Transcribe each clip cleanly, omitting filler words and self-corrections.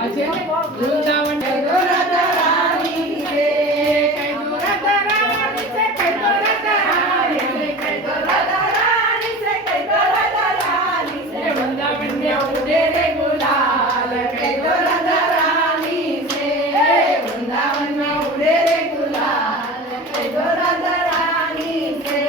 વૃંદાવન રાધા રાની છે, કઈ તો રાધા રાની છે, કઈ તો રાધા રાની છે, કઈ તો રાધા રાની છે, કઈ તો રાધા રાની છે, વૃંદાવન ને ઉડે રે ગુલાલ, કઈ તો રાધા રાની છે, વૃંદાવન માં ઉડે રે ગુલાલ, કઈ તો રાધા રાની છે,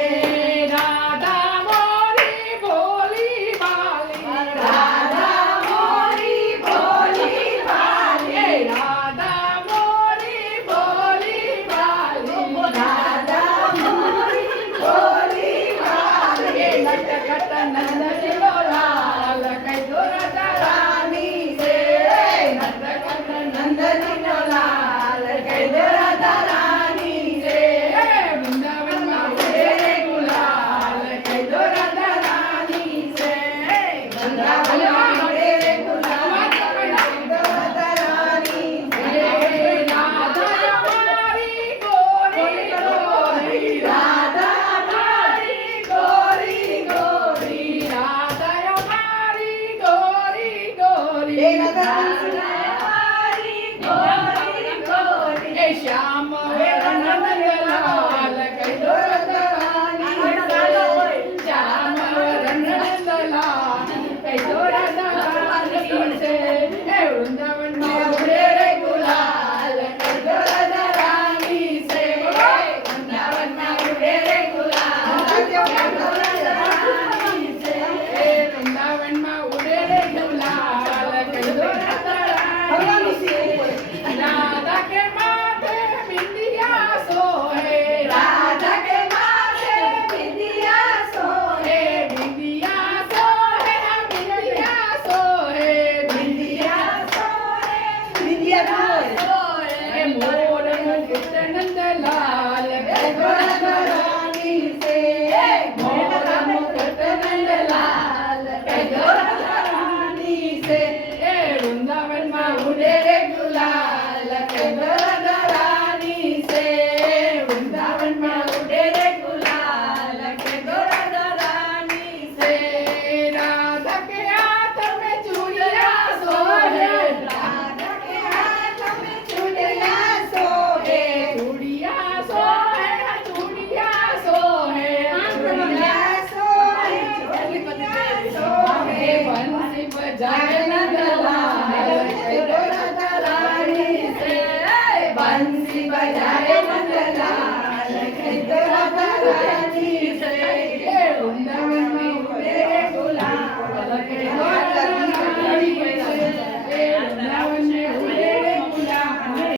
રાધા મોરી ભોલી ભાલી, રાધા મોરી ભોલી ભાલી, રાધા મોરી ભોલી ભાલી, રાધા મોરી ભોલી ભાલી, નટખટ નંદનો લાલ, કઈ તો રાધા રાની છે, નટખટ નંદનો લાલ, કઈ તો રાધા રાની છે, વૃંદાવનમાં ઉડે રે ગુલાલ, કઈ તો રાધા રાની છે, વૃંદાવનમાં ઉડે રે ગુલાલ, કઈ તો રાધા રાની છે, રાધા મારી ગોરી ગોરી, રાધા મારી ગોરી ગોરી, રાધા મારી ગોરી ગોરી, રાધા મારી ગોરી ગોરી, એ શ્યામ નંદલાલ, કઈ તો રાધા રાની છે, શ્યામ નંદલાલ, કઈ તો રાધા રાની છે, એ વૃંદાવનમાં ઉડે રે ગુલાલ, કઈ તો રાધા રાની છે, વૃંદાવનમાં ઉડે રે ગુલાલ, કઈ તો રાધા રાની છે, એ વૃંદાવનમાં ઉડે રે ગુલાલ, કઈ તો રાધા રાની છે, રાધા કે માથે બિંદિયા સોહે, રાધા કે માથે બિંદિયા સોહે, બિંદિયા સોહે, બિંદિયા સોહે, બિંદિયા સોહે, બિંદિયા સોહે, એ મોર મુકુટ નંદલાલ, કઈ તો રાધા રાની છે, મોર મુકુટ નંદલાલ, કઈ તો રાધા રાની છે, એ વૃંદાવનમાં ઉડે રે ગુલાલ, કઈ તો રાધા રાની છે, વૃંદાવનમાં ઉડે રે ગુલાલ, કઈ તો રાધા રાની છે, રાધા કે હાથ में चूड़ियां सोहे, राधा के हाथ में चूड़ियां सोहे, चूड़ियां सोहे, चूड़ियां सोहे, चूड़ियां सोहे, चूड़ियां सोहे, बंसी बजाए नंदलाल, कई तो राधा रानी से, बंसी बजाए नंदलाल, कई तो राधा रानी